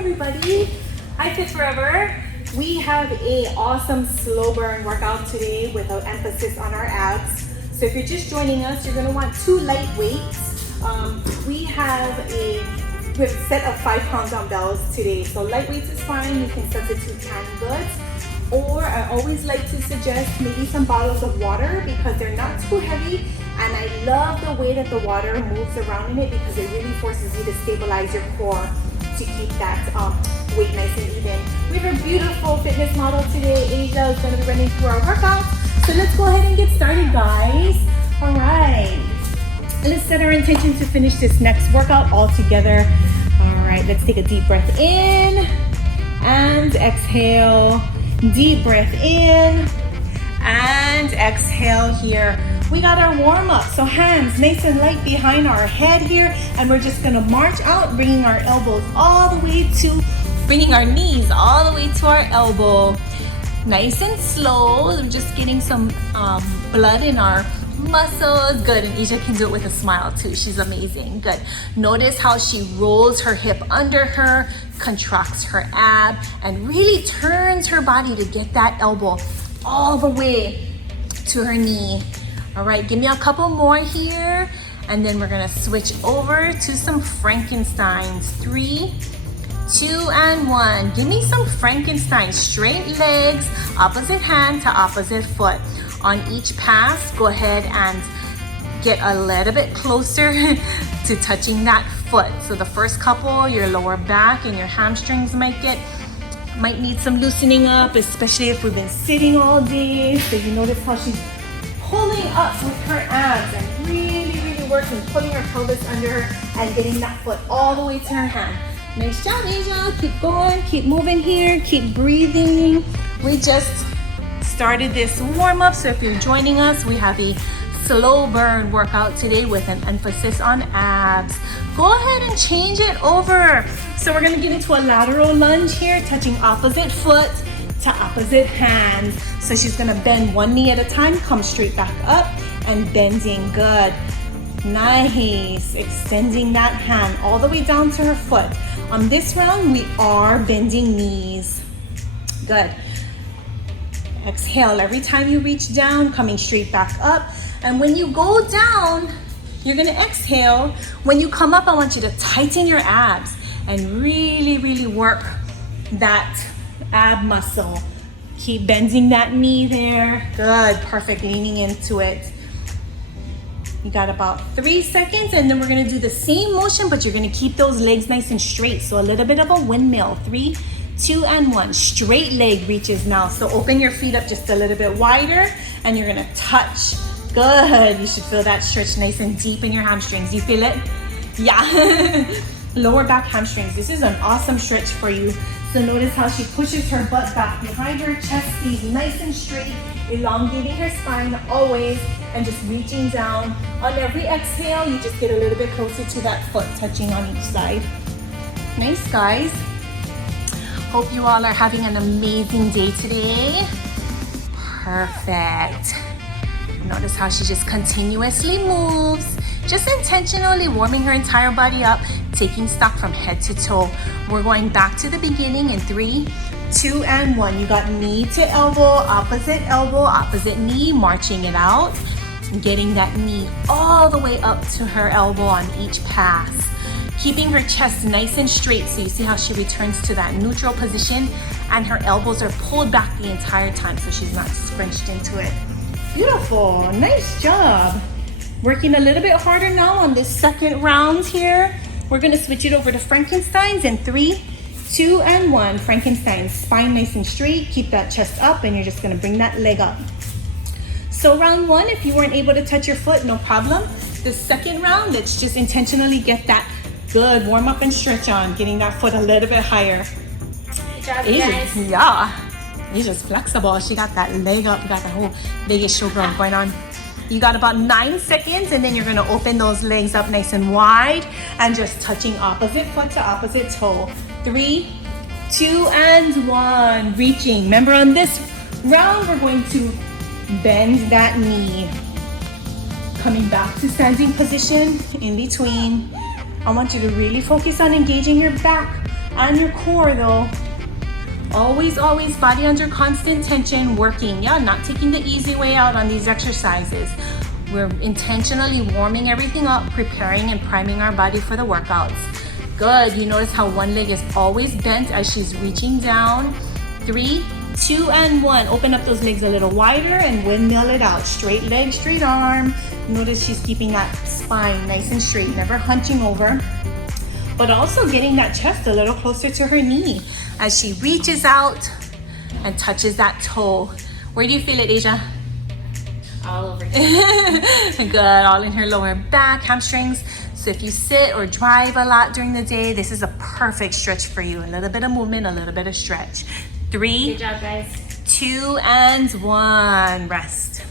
everybody. Hi Fit Forever. We have a awesome slow burn workout today with an emphasis on our abs. So if you're just joining us, you're gonna want two light weights. We have a set of 5-pound dumbbells today. So light weights is fine. You can substitute canned goods. Or I always like to suggest maybe some bottles of water because they're not too heavy. And I love the way that the water moves around in it because it really forces you to stabilize your core to keep that weight nice and even. We have a beautiful fitness model today. Asia is going to be running through our workout. So let's go ahead and get started, guys. All right. Let's set our intention to finish this next workout all together. All right, let's take a deep breath in and exhale. Deep breath in and exhale here. We got our warm up, so hands nice and light behind our head here, and we're just gonna march out, bringing our elbows all the way to, bringing our knees all the way to our elbow. Nice and slow. We're just getting some blood in our muscles. Good, and Asia can do it with a smile too. She's amazing. Good. Notice how she rolls her hip under her, contracts her ab, and really turns her body to get that elbow all the way to her knee. All right, give me a couple more here, and then we're gonna switch over to some Frankensteins. 3, 2, and 1. Give me some Frankensteins. Straight legs, opposite hand to opposite foot. On each pass, go ahead and get a little bit closer to touching that foot. So the first couple, your lower back and your hamstrings might need some loosening up, especially if we've been sitting all day. So you notice how she's pulling up with her abs and really working, pulling her pelvis under her and getting that foot all the way to her hand. Nice job, Asia. Keep going, keep moving here, keep breathing. We just started this warm up, so if you're joining us, we have a slow burn workout today with an emphasis on abs. Go ahead and change it over. So we're gonna get into a lateral lunge here, touching opposite foot to opposite hand. So she's gonna bend one knee at a time, come straight back up and bending. Good. Nice. Extending that hand all the way down to her foot. On this round, we are bending knees. Good. Exhale every time you reach down, coming straight back up. And when you go down, you're gonna exhale. When you come up, I want you to tighten your abs and really work that ab muscle. Keep bending that knee there. Good, perfect, leaning into it. You got about 3 seconds, and then we're gonna do the same motion, but you're gonna keep those legs nice and straight. So a little bit of a windmill. 3, 2, and 1. Straight leg reaches now. So open your feet up just a little bit wider, and you're gonna touch. Good, you should feel that stretch nice and deep in your hamstrings. You feel it? Yeah. Lower back hamstrings. This is an awesome stretch for you. So notice how she pushes her butt back behind her, chest stays nice and straight, elongating her spine always, and just reaching down. On every exhale, you just get a little bit closer to that foot, touching on each side. Nice, guys. Hope you all are having an amazing day today. Perfect. Notice how she just continuously moves, just intentionally warming her entire body up, taking stock from head to toe. We're going back to the beginning in 3, 2, and 1. You got knee to elbow, opposite knee, marching it out, getting that knee all the way up to her elbow on each pass. Keeping her chest nice and straight, so you see how she returns to that neutral position, and her elbows are pulled back the entire time so she's not scrunched into it. Beautiful, nice job. Working a little bit harder now on this second round here. We're gonna switch it over to Frankensteins in 3, 2, and 1. Frankensteins, spine nice and straight, keep that chest up, and you're just gonna bring that leg up. So round 1, if you weren't able to touch your foot, no problem. The second round, let's just intentionally get that good warm up and stretch on, getting that foot a little bit higher. Good job, guys. Yeah, Asia's flexible. She got that leg up, got that whole Vegas showgirl going on. You got about 9 seconds, and then you're gonna open those legs up nice and wide and just touching opposite foot to opposite toe. 3, 2, and 1. Reaching. Remember, on this round, we're going to bend that knee. Coming back to standing position in between. I want you to really focus on engaging your back And your core though. Always, always body under constant tension, working. Yeah, not taking the easy way out on these exercises. We're intentionally warming everything up, preparing and priming our body for the workouts. Good. You notice how one leg is always bent as she's reaching down. 3, 2, and 1. Open up those legs a little wider and windmill it out. Straight leg, straight arm. Notice she's keeping that spine nice and straight, never hunching over, but also getting that chest a little closer to her knee as she reaches out and touches that toe. Where do you feel it, Asia? All over here. Good, all in her lower back, hamstrings. So if you sit or drive a lot during the day, this is a perfect stretch for you. A little bit of movement, a little bit of stretch. 3, Good job, guys. 2, and 1. Rest.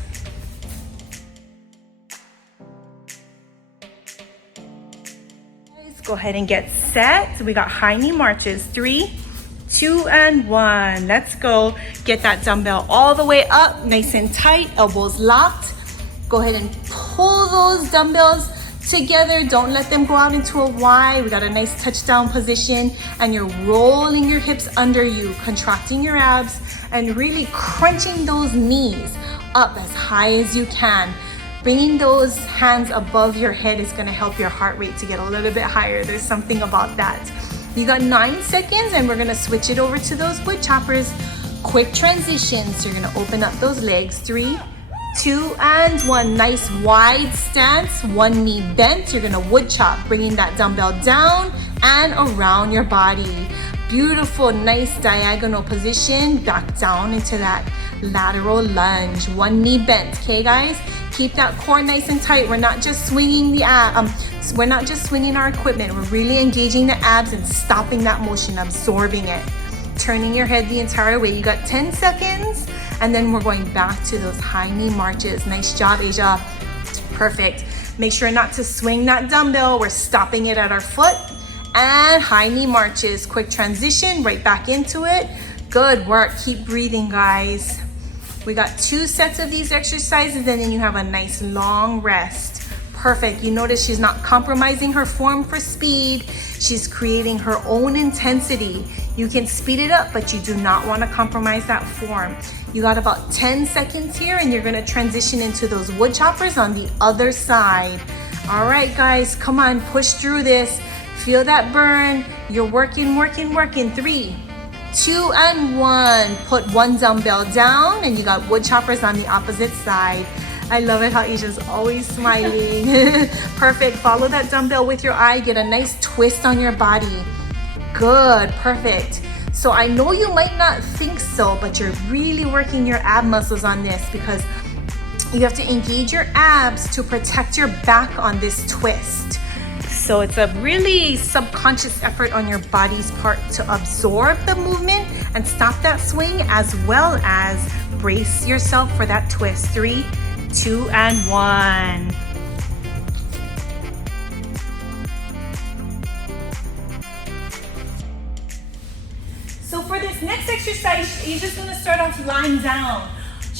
Go ahead and get set. We got high knee marches. 3, 2, and 1. Let's go. Get that dumbbell all the way up, nice and tight, elbows locked. Go ahead and pull those dumbbells together. Don't let them go out into a Y. We got a nice touchdown position, and you're rolling your hips under you, contracting your abs, and really crunching those knees up as high as you can. Bringing those hands above your head is gonna help your heart rate to get a little bit higher. There's something about that. You got 9 seconds and we're gonna switch it over to those wood choppers. Quick transitions. You're gonna open up those legs. 3, 2, and 1. Nice wide stance, one knee bent. You're gonna wood chop, bringing that dumbbell down and around your body. Beautiful, nice diagonal position. Back down into that lateral lunge. One knee bent, okay guys? Keep that core nice and tight. We're not just swinging we're not just swinging our equipment. We're really engaging the abs and stopping that motion, absorbing it. Turning your head the entire way. You got 10 seconds, and then we're going back to those high knee marches. Nice job, Asia. Perfect. Make sure not to swing that dumbbell. We're stopping it at our foot. And high knee marches. Quick transition, right back into it. Good work. Keep breathing, guys. We got 2 sets of these exercises, and then you have a nice long rest. Perfect. You notice she's not compromising her form for speed. She's creating her own intensity. You can speed it up, but you do not want to compromise that form. You got about 10 seconds here, and you're going to transition into those wood choppers on the other side. All right, guys, come on, push through this. Feel that burn. You're working, working, working. 3, 2, and 1. Put one dumbbell down, and you got wood choppers on the opposite side. I love it how Asia's always smiling. Perfect. Follow that dumbbell with your eye. Get a nice twist on your body. Good. Perfect. So I know you might not think so, but you're really working your ab muscles on this because you have to engage your abs to protect your back on this twist. So it's a really subconscious effort on your body's part to absorb the movement and stop that swing, as well as brace yourself for that twist. 3, 2, and 1. So for this next exercise, Asia's gonna start off lying down.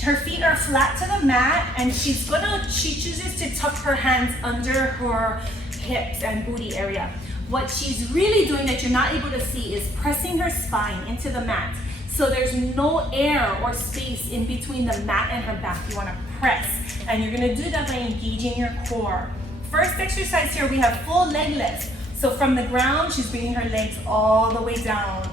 Her feet are flat to the mat, and she chooses to tuck her hands under her hips and booty area. What she's really doing that you're not able to see is pressing her spine into the mat. So there's no air or space in between the mat and her back. You wanna press, and you're gonna do that by engaging your core. First exercise here, we have full leg lifts. So from the ground, she's bringing her legs all the way down,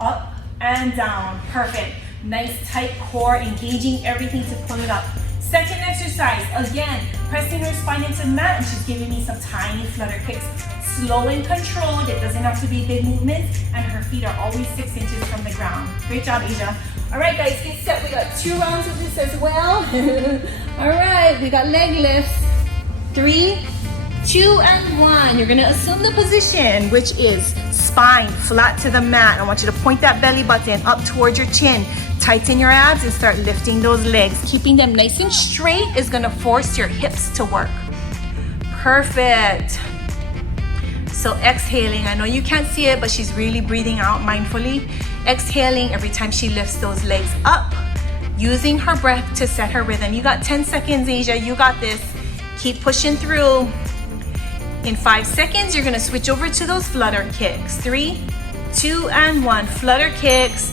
up and down. Perfect. Nice tight core, engaging everything to pull it up. Second exercise, again, pressing her spine into the mat, and she's giving me some tiny flutter kicks. Slow and controlled, it doesn't have to be big movements, and her feet are always 6 inches from the ground. Great job, Asia. All right, guys, get set. We got 2 rounds of this as well. All right, we got leg lifts. 3, 2, and 1. You're gonna assume the position, which is spine flat to the mat. I want you to point that belly button up towards your chin. Tighten your abs and start lifting those legs. Keeping them nice and straight is gonna force your hips to work. Perfect. So exhaling, I know you can't see it, but she's really breathing out mindfully. Exhaling every time she lifts those legs up, using her breath to set her rhythm. You got 10 seconds, Asia, you got this. Keep pushing through. In 5 seconds, you're gonna switch over to those flutter kicks. 3, 2 and 1. Flutter kicks.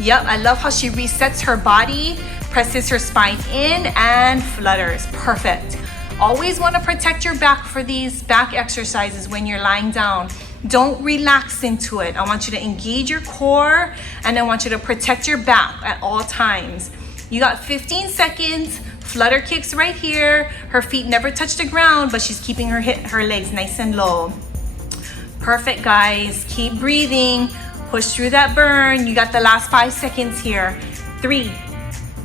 Yep, I love how she resets her body, presses her spine in, and flutters. Perfect. Always want to protect your back for these back exercises when you're lying down. Don't relax into it. I want you to engage your core, and I want you to protect your back at all times. You got 15 seconds. Flutter kicks right here. Her feet never touch the ground, but she's keeping her legs nice and low. Perfect, guys. Keep breathing. Push through that burn. You got the last 5 seconds here. 3,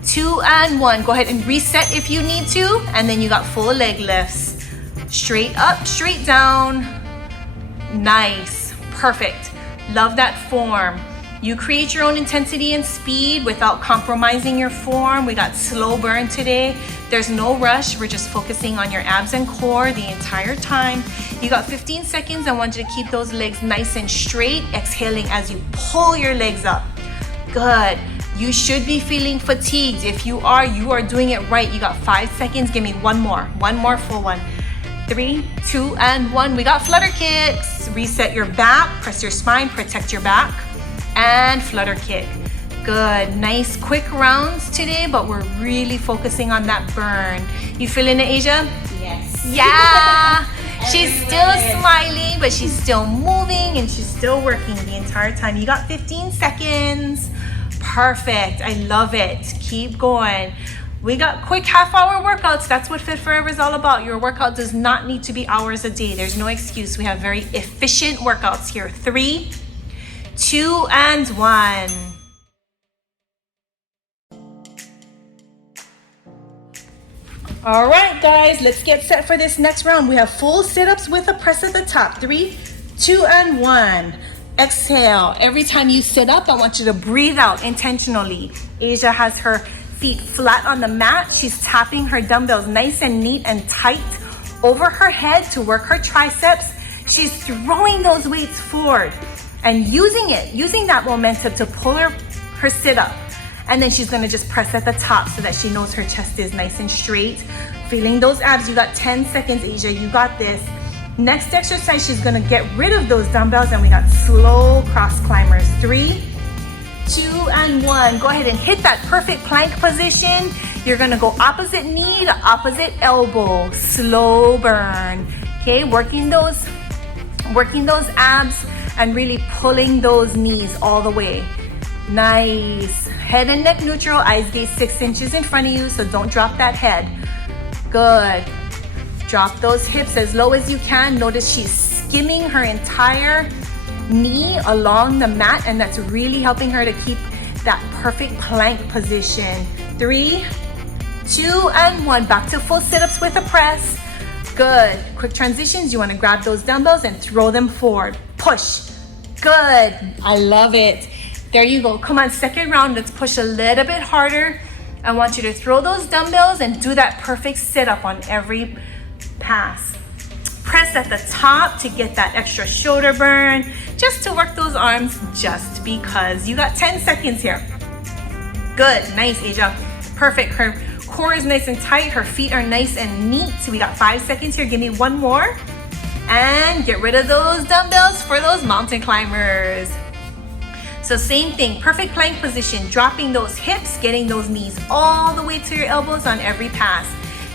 2, and 1. Go ahead and reset if you need to. And then you got full leg lifts. Straight up, straight down. Nice. Perfect. Love that form. You create your own intensity and speed without compromising your form. We got slow burn today. There's no rush. We're just focusing on your abs and core the entire time. You got 15 seconds. I want you to keep those legs nice and straight, exhaling as you pull your legs up. Good. You should be feeling fatigued. If you are doing it right. You got 5 seconds. Give me one more full one. 3, 2, and 1. We got flutter kicks. Reset your back, press your spine, protect your back, and flutter kick. Good. Nice quick rounds today, but we're really focusing on that burn. You feeling it, Asia? Yes. Yeah. She's still smiling, but she's still moving and she's still working the entire time. You got 15 seconds. Perfect. I love it. Keep going. We got quick half-hour workouts. That's what Fit Forever is all about. Your workout does not need to be hours a day. There's no excuse. We have very efficient workouts here. 3, 2, and 1. All right, guys, let's get set for this next round. We have full sit-ups with a press at the top. 3, 2, and 1. Exhale. Every time you sit up, I want you to breathe out intentionally. Asia has her feet flat on the mat. She's tapping her dumbbells nice and neat and tight over her head to work her triceps. She's throwing those weights forward and using that momentum to pull her sit up. And then she's gonna just press at the top so that she knows her chest is nice and straight. Feeling those abs. You got 10 seconds, Asia. You got this. Next exercise, she's gonna get rid of those dumbbells, and we got slow cross climbers. 3, 2, and 1. Go ahead and hit that perfect plank position. You're gonna go opposite knee to opposite elbow. Slow burn. Okay, working those abs and really pulling those knees all the way. Nice. Head and neck neutral, eyes gaze 6 inches in front of you, so don't drop that head. Good. Drop those hips as low as you can. Notice she's skimming her entire knee along the mat, and that's really helping her to keep that perfect plank position. 3, 2, and 1. Back to full sit-ups with a press. Good. Quick transitions. You want to grab those dumbbells and throw them forward. Push. Good. I love it. There you go. Come on, second round. Let's push a little bit harder. I want you to throw those dumbbells and do that perfect sit-up on every pass. Press at the top to get that extra shoulder burn, just to work those arms just because. You got 10 seconds here. Good. Nice, Asia. Perfect. Her core is nice and tight. Her feet are nice and neat. So we got 5 seconds here. Give me one more. And get rid of those dumbbells for those mountain climbers. So same thing, perfect plank position, dropping those hips, getting those knees all the way to your elbows on every pass.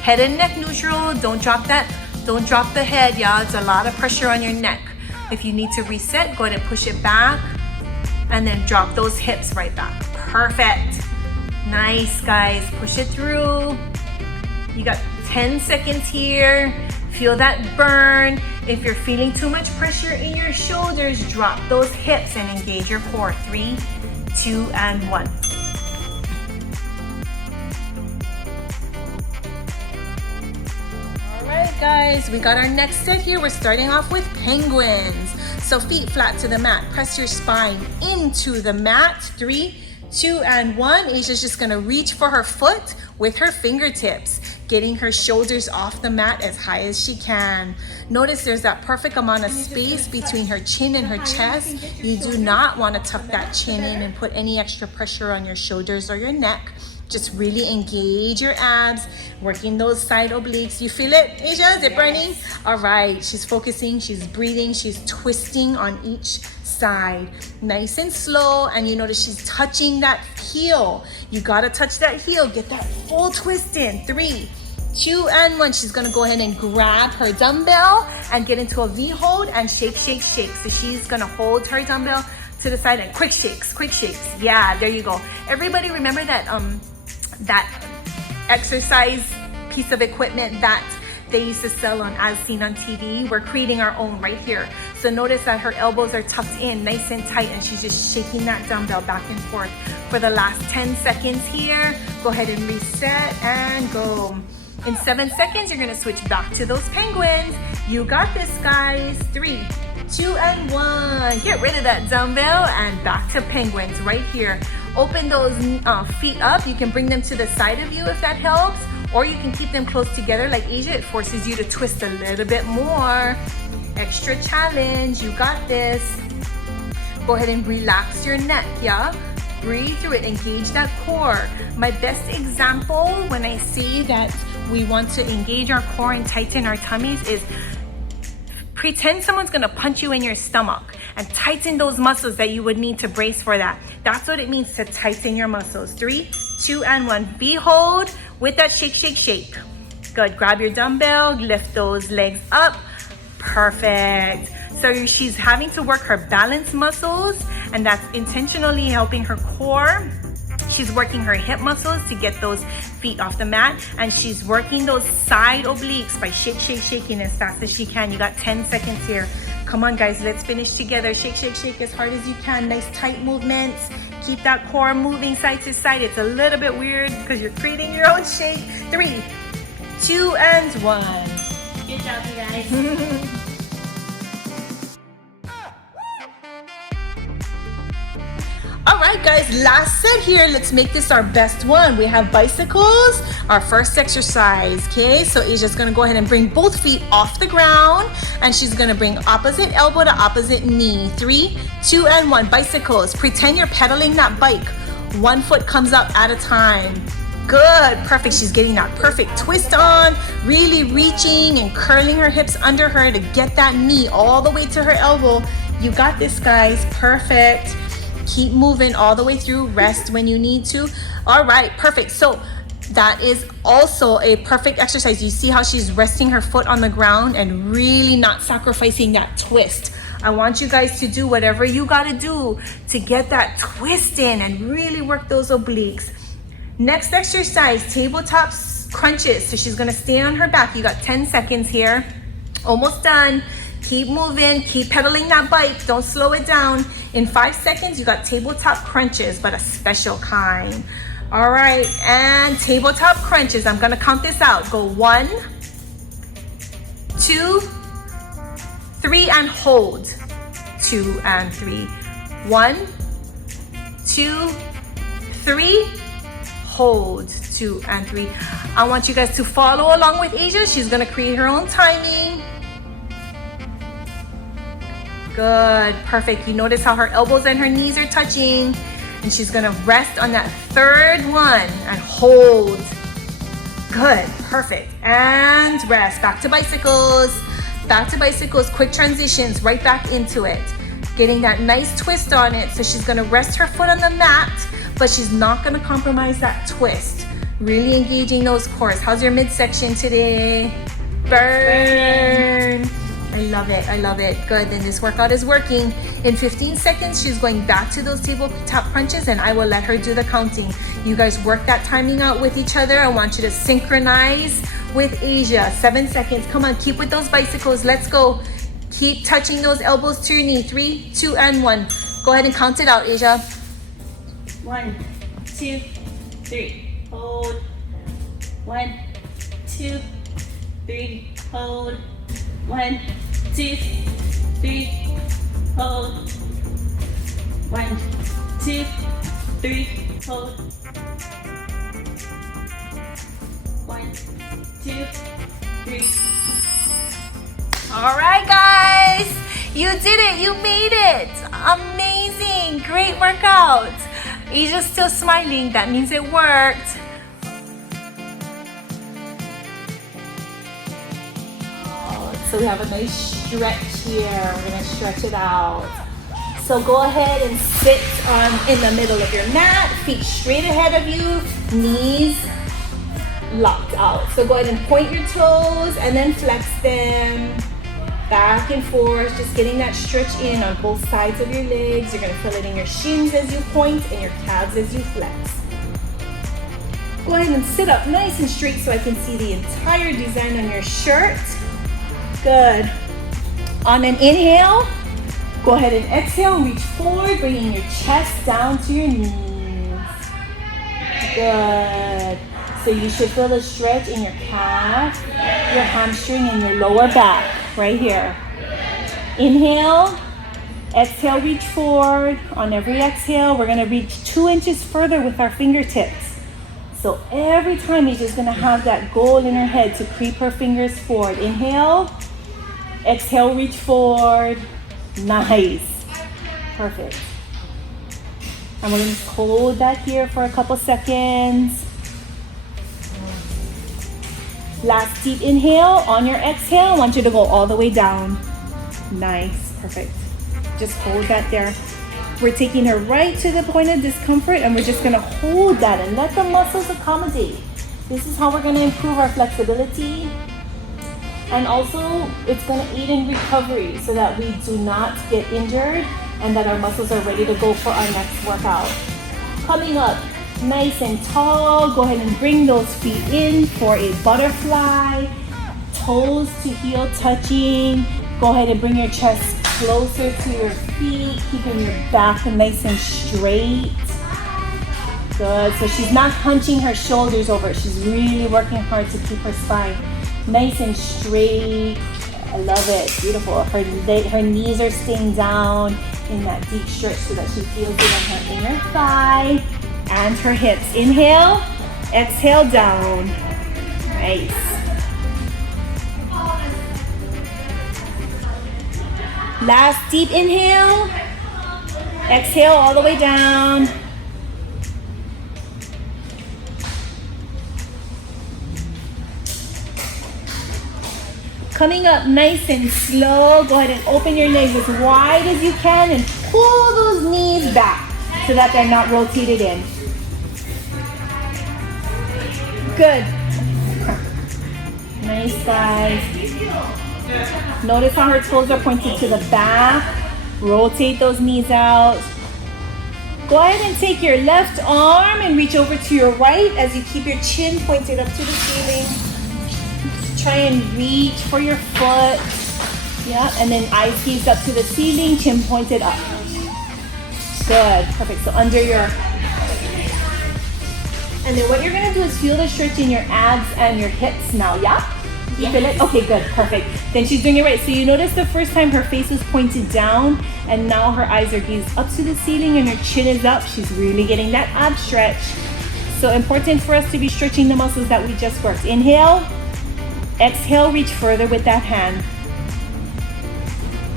Head and neck neutral. Don't drop the head, y'all. It's a lot of pressure on your neck. If you need to reset, go ahead and push it back and then drop those hips right back. Perfect. Nice, guys. Push it through. You got 10 seconds here. Feel that burn. If you're feeling too much pressure in your shoulders, drop those hips and engage your core. 3, 2, and 1. All right, guys, we got our next set here. We're starting off with penguins. So feet flat to the mat. Press your spine into the mat. 3, 2, and 1. Asia's just gonna reach for her foot with her fingertips, getting her shoulders off the mat as high as she can. Notice there's that perfect amount of space between her chin and her chest. You do not want to tuck that chin in and put any extra pressure on your shoulders or your neck. Just really engage your abs, working those side obliques. You feel it, Asia? Is it burning? All right, she's focusing, she's breathing, she's twisting on each side. Nice and slow, and you notice she's touching that heel. You gotta touch that heel, get that full twist in. 3, 2, and 1. She's gonna go ahead and grab her dumbbell and get into a V hold and shake, shake, shake. So she's gonna hold her dumbbell to the side and quick shakes, quick shakes. Yeah, there you go. Everybody remember that that exercise piece of equipment that they used to sell on As Seen on TV? We're creating our own right here. So notice that her elbows are tucked in nice and tight, and she's just shaking that dumbbell back and forth for the last 10 seconds here. Go ahead and reset and go. In 7 seconds, you're gonna switch back to those penguins. You got this, guys. 3, 2, and 1. Get rid of that dumbbell and back to penguins right here. Open those feet up. You can bring them to the side of you if that helps, or you can keep them close together like Asia. It forces you to twist a little bit more. Extra challenge. You got this. Go ahead and relax your neck, yeah? Breathe through it. Engage that core. My best example when I see that we want to engage our core and tighten our tummies is pretend someone's gonna punch you in your stomach and tighten those muscles that you would need to brace for that. That's what it means to tighten your muscles. 3, 2, and 1. V hold with that shake, shake, shake. Good. Grab your dumbbell, lift those legs up. Perfect. So she's having to work her balance muscles, and that's intentionally helping her core. She's working her hip muscles to get those feet off the mat, and she's working those side obliques by shake, shake, shaking as fast as she can. You got 10 seconds here. Come on, guys, let's finish together. Shake, shake, shake as hard as you can. Nice tight movements. Keep that core moving side to side. It's a little bit weird because you're creating your own shake. 3, 2, and 1. Good job, you guys. All right, guys, last set here. Let's make this our best one. We have bicycles, our first exercise, okay? So Asia's gonna go ahead and bring both feet off the ground, and she's gonna bring opposite elbow to opposite knee. 3, 2, and 1. Bicycles. Pretend you're pedaling that bike. One foot comes up at a time. Good, perfect. She's getting that perfect twist on, really reaching and curling her hips under her to get that knee all the way to her elbow. You got this, guys. Perfect. Keep moving all the way through. Rest when you need to. All right, perfect. So that is also a perfect exercise. You see how she's resting her foot on the ground and really not sacrificing that twist. I want you guys to do whatever you got to do to get that twist in and really work those obliques. Next exercise, tabletop crunches. So she's going to stay on her back. You got 10 seconds here. Almost done. Keep moving, keep pedaling that bike. Don't slow it down. In 5 seconds, you got tabletop crunches, but a special kind. All right, and tabletop crunches. I'm gonna count this out. Go 1, 2, 3, and hold. 2 and 3. 1, 2, 3, hold. 2 and 3. I want you guys to follow along with Asia. She's gonna create her own timing. Good, perfect. You notice how her elbows and her knees are touching, and she's gonna rest on that third one and hold. Good, perfect. And rest. Back to bicycles. Back to bicycles. Quick transitions right back into it. Getting that nice twist on it. So she's gonna rest her foot on the mat, but she's not gonna compromise that twist. Really engaging those cores. How's your midsection today? Burn. I love it, I love it. Good, then this workout is working. In 15 seconds, she's going back to those tabletop crunches, and I will let her do the counting. You guys work that timing out with each other. I want you to synchronize with Asia. 7 seconds, come on, keep with those bicycles, let's go. Keep touching those elbows to your knee. 3, 2, and 1. Go ahead and count it out, Asia. 1, 2, 3, hold. 1, 2, 3, hold. 1, 2, 3, hold. 1, 2, 3, hold. 1, 2, 3. All right, guys, you did it. You made it. Amazing. Great workout. Asia's still smiling. That means it worked. So we have a nice stretch here. We're gonna stretch it out. So go ahead and sit in the middle of your mat, feet straight ahead of you, knees locked out. So go ahead and point your toes and then flex them back and forth, just getting that stretch in on both sides of your legs. You're gonna feel it in your shins as you point and your calves as you flex. Go ahead and sit up nice and straight so I can see the entire design on your shirt. Good. On an inhale, go ahead and exhale, reach forward, bringing your chest down to your knees. Good. So you should feel the stretch in your calf, your hamstring, and your lower back, right here. Inhale, exhale, reach forward. On every exhale, we're gonna reach 2 inches further with our fingertips. So every time you're just gonna have that goal in her head to creep her fingers forward. Inhale, exhale, reach forward. Nice. Perfect. And we're gonna just hold that here for a couple seconds. Last deep inhale. On your exhale, I want you to go all the way down. Nice. Perfect. Just hold that there. We're taking her right to the point of discomfort and we're just gonna hold that and let the muscles accommodate. This is how we're gonna improve our flexibility. And also, it's gonna aid in recovery so that we do not get injured and that our muscles are ready to go for our next workout. Coming up, nice and tall. Go ahead and bring those feet in for a butterfly. Toes to heel touching. Go ahead and bring your chest closer to your feet, keeping your back nice and straight. Good. So she's not hunching her shoulders over. She's really working hard to keep her spine nice and straight. I love it. Beautiful. Her knees are staying down in that deep stretch so that she feels it on her inner thigh and her hips. Inhale, exhale, down. Nice. Last deep inhale. Exhale all the way down. Coming up nice and slow. Go ahead and open your legs as wide as you can and pull those knees back so that they're not rotated in. Good. Nice, guys. Notice how her toes are pointed to the back. Rotate those knees out. Go ahead and take your left arm and reach over to your right as you keep your chin pointed up to the ceiling. Try and reach for your foot. Yeah, and then eyes gaze up to the ceiling, chin pointed up. Good, perfect. So under your... And then what you're gonna do is feel the stretch in your abs and your hips now, yeah? You feel it? Okay, good, perfect. Then she's doing it right. So you notice the first time her face was pointed down and now her eyes are gazed up to the ceiling and her chin is up. She's really getting that ab stretch. So important for us to be stretching the muscles that we just worked. Inhale, exhale, reach further with that hand.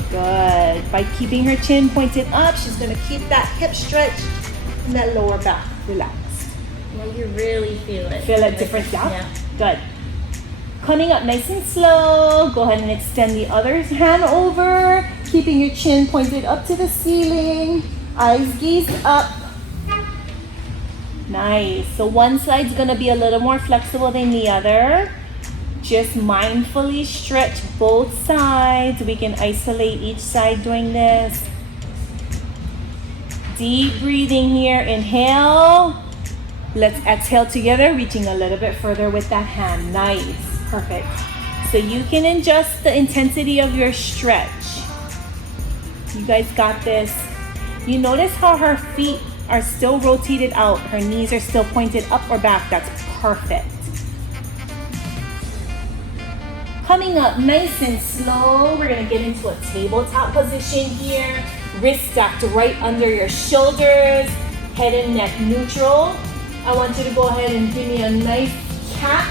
Good. By keeping her chin pointed up, she's gonna keep that hip stretch and that lower back relaxed. Well, you really feel it. Feel it different, yeah? Yeah. Good. Coming up nice and slow. Go ahead and extend the other hand over, keeping your chin pointed up to the ceiling. Eyes gazed up. Nice. So one side's gonna be a little more flexible than the other. Just mindfully stretch both sides. We can isolate each side doing this. Deep breathing here. Inhale. Let's exhale together, reaching a little bit further with that hand. Nice. Perfect. So you can adjust the intensity of your stretch. You guys got this. You notice how her feet are still rotated out. Her knees are still pointed up or back. That's perfect. Coming up nice and slow, we're gonna get into a tabletop position here. Wrists stacked right under your shoulders, head and neck neutral. I want you to go ahead and give me a nice cat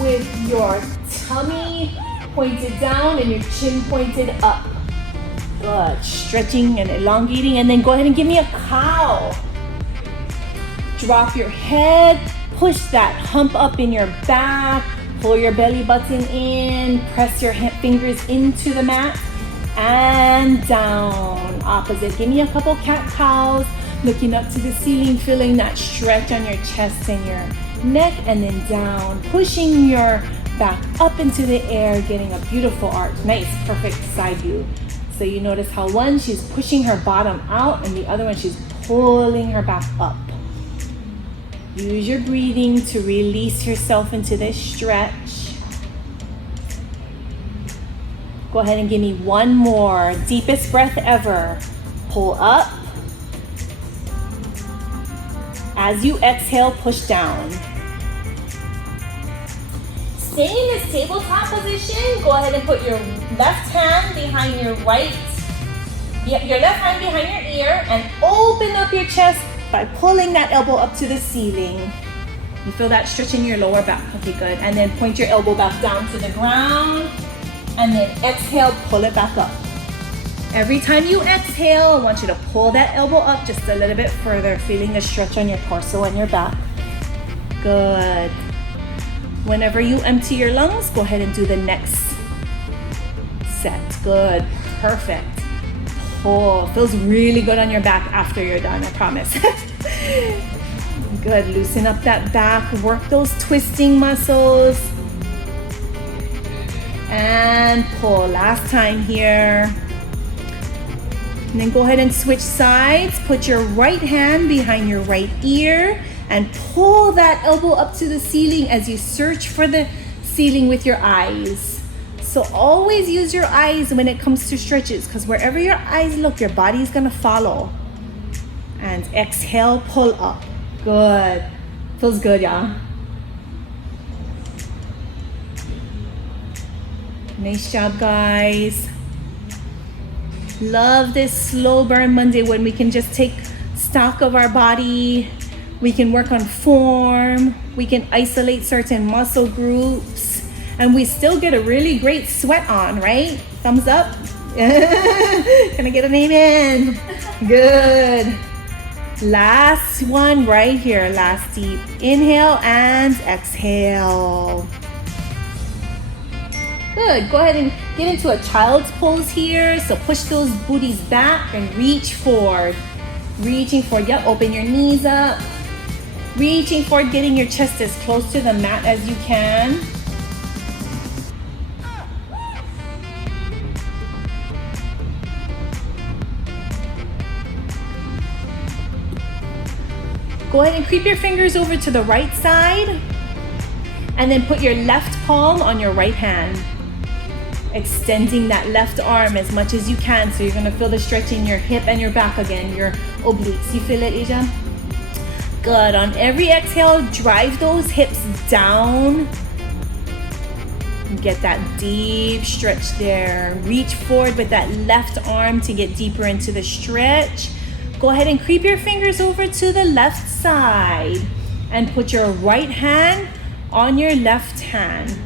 with your tummy pointed down and your chin pointed up. Good, stretching and elongating, and then go ahead and give me a cow. Drop your head, push that hump up in your back, pull your belly button in, press your fingers into the mat, and down. opposite. Give me a couple cat-cows, looking up to the ceiling, feeling that stretch on your chest and your neck, and then down, pushing your back up into the air, getting a beautiful arch. Nice, perfect side view. So you notice how one, she's pushing her bottom out, and the other one, she's pulling her back up. Use your breathing to release yourself into this stretch. Go ahead and give me one more. Deepest breath ever. Pull up. As you exhale, push down. Stay in this tabletop position. Go ahead and put your left hand behind your your left hand behind your ear, and open up your chest by pulling that elbow up to the ceiling. You feel that stretch in your lower back. Okay, good. And then point your elbow back down to the ground, and then exhale, pull it back up. Every time you exhale, I want you to pull that elbow up just a little bit further, feeling the stretch on your torso and your back. Good. Whenever you empty your lungs, go ahead and do the next set. Good. Perfect. Pull. Feels really good on your back after you're done, I promise. Good. Loosen up that back. Work those twisting muscles. And pull. Last time here. And then go ahead and switch sides. Put your right hand behind your right ear and pull that elbow up to the ceiling as you search for the ceiling with your eyes. So always use your eyes when it comes to stretches, because wherever your eyes look, your body is gonna follow. And exhale, pull up. Good. Feels good, y'all. Nice job, guys. Love this slow burn Monday when we can just take stock of our body. We can work on form. We can isolate certain muscle groups. And we still get a really great sweat on, right? Thumbs up. Can I get an amen? Good. Last one right here. Last deep inhale and exhale. Good. Go ahead and get into a child's pose here. So push those booties back and reach forward. Reaching forward. Yep. Open your knees up. Reaching forward, getting your chest as close to the mat as you can. Go ahead and creep your fingers over to the right side, and then put your left palm on your right hand. Extending that left arm as much as you can, so you're gonna feel the stretch in your hip and your back again, your obliques. You feel it, Asia? Good. On every exhale, drive those hips down. Get that deep stretch there. Reach forward with that left arm to get deeper into the stretch. Go ahead and creep your fingers over to the left side and put your right hand on your left hand.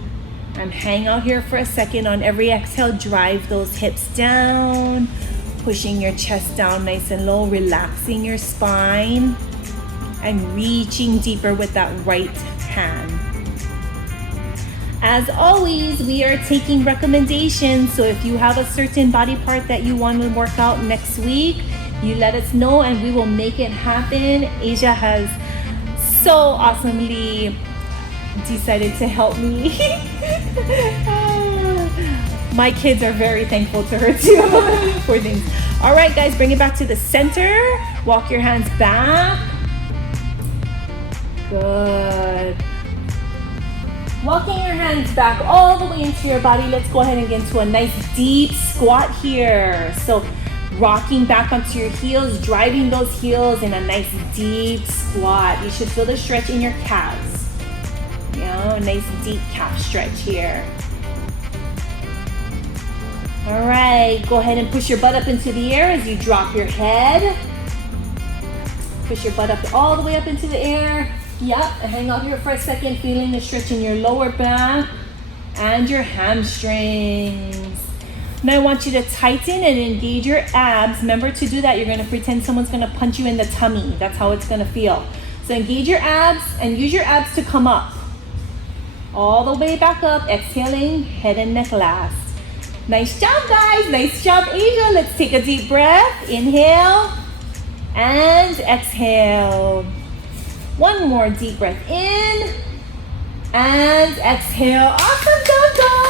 And hang out here for a second. On every exhale, drive those hips down, pushing your chest down nice and low, relaxing your spine, and reaching deeper with that right hand. As always, we are taking recommendations. So if you have a certain body part that you want to work out next week, you let us know and we will make it happen. Asia has so awesomely decided to help me. My kids are very thankful to her too for things. All right, guys, bring it back to the center. Walk your hands back. Good. Walking your hands back all the way into your body. Let's go ahead and get into a nice deep squat here. So rocking back onto your heels, driving those heels in a nice deep squat. You should feel the stretch in your calves. You know, a nice deep calf stretch here. All right, go ahead and push your butt up into the air as you drop your head. Push your butt up all the way up into the air. Yep, and hang out here for a second, feeling the stretch in your lower back and your hamstrings. Now I want you to tighten and engage your abs. Remember to do that, you're gonna pretend someone's gonna punch you in the tummy. That's how it's gonna feel. So engage your abs and use your abs to come up. All the way back up, exhaling, head and neck last. Nice job, guys. Nice job, Asia. Let's take a deep breath. Inhale and exhale. One more deep breath in and exhale. Awesome job, guys.